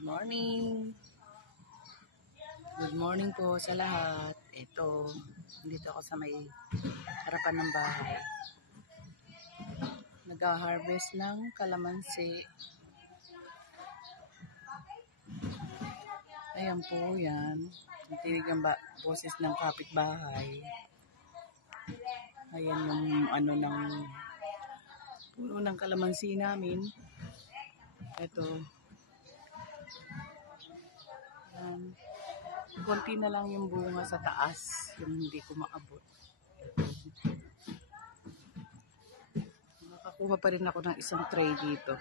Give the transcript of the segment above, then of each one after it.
Good morning. Good morning po sa lahat. Ito, dito ako sa may harapan ng bahay. Nag-harvest ng kalamansi. Ayan po yan. Tinig ang boses ng kapitbahay. Ayan yung ano ng puno ng kalamansi namin. Ito. Konti na lang yung bunga sa taas, yung hindi ko maabot. Nakakuha pa rin ako ng isang tray dito.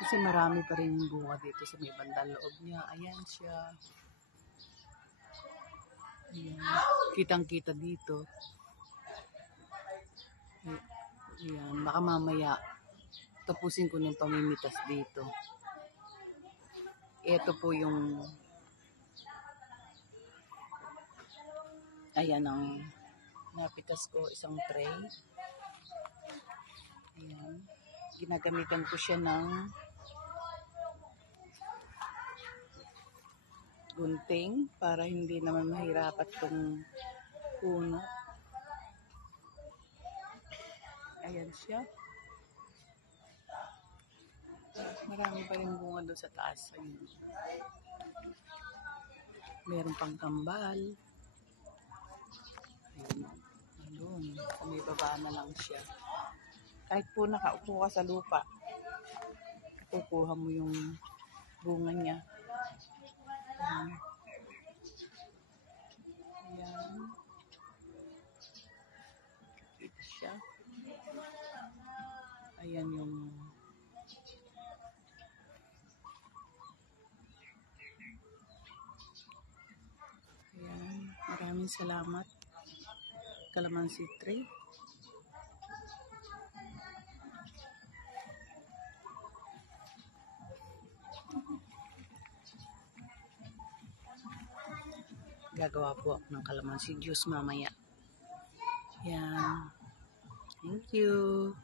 Kasi marami pa rin yung bunga dito sa may bandang loob niya. Ayan siya. Ayan. Kitang-kita dito. Ayan. Baka mamaya tapusin ko ng pamimitas dito. Ito po yung ayan ang napitas ko, isang tray. Ayan. Ginagamitan ko siya ng gunting para hindi naman mahirapat itong puno. Ayan siya. Marami pa rin bunga doon sa taas. Ayun. Meron pang kambal. Ayun. Ayun. May baba na lang siya. Kahit po nakaupo ka sa lupa, kukuha mo yung bunga niya. Ayan. Ayan. Ito siya. Ayan yung ayan. Maraming salamat. Kalamansi tree. Gagawa po ako ng kalamansi juice mamaya. Yan. Thank you.